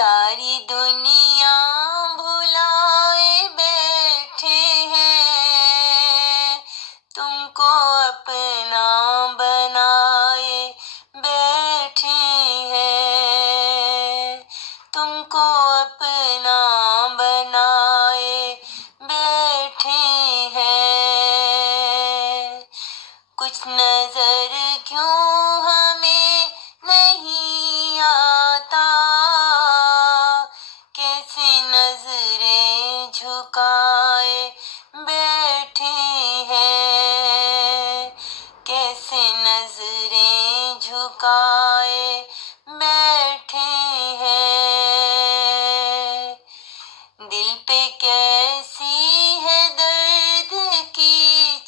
सारी दुनिया भुलाए बैठे हैं, तुमको अपना बनाए बैठे हैं, तुमको अपना बनाए बैठे हैं। कुछ नजर क्यों हमें नहीं आता, कैसे नजरें झुकाए बैठे हैं, कैसे नजरें झुकाए बैठे हैं। दिल पे कैसी है दर्द की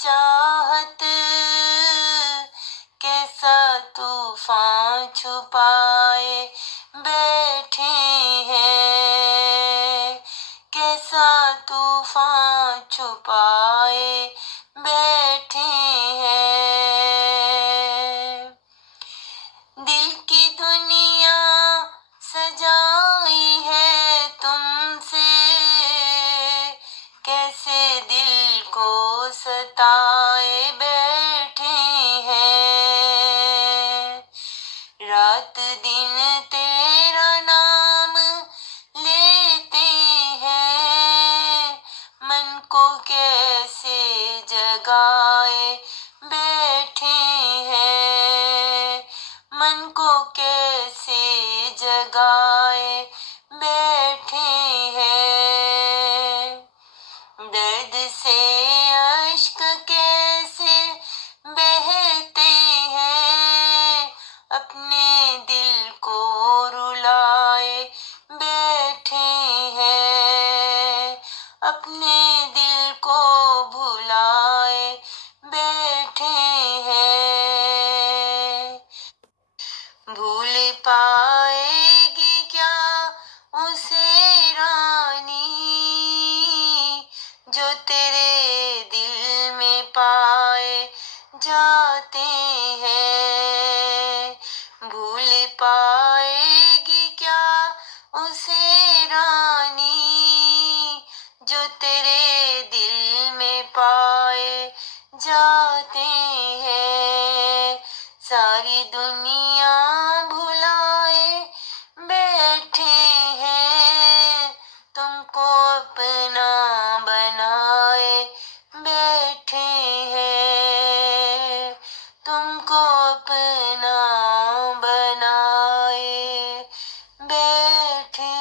चाहत, कैसा तूफान छुपाए बैठे हैं, कैसा तूफान छुपाए बैठे हैं। दिल की दुनिया सजाई है तुमसे, कैसे दिल को सताए बैठे हैं। रात दिन तेरा नाम लेते हैं, मन को कैसे जगाए बैठे हैं, मन को कैसे जगाए बैठे हैं। दर्द से अश्क कैसे बहते हैं, अपने दिल को रुलाए बैठे हैं, अपने दिल को भुलाए बैठे हैं। भूल पाएगी क्या उसे रानी, जो तेरे दिल में पाए जाते हैं। भूल पाएगी क्या उसे रानी, जो तेरे दिल में पाए जाते हैं। सारी दुनिया भुलाए बैठे हैं, तुमको अपना बनाए बैठे हैं, तुमको अपना बनाए बैठे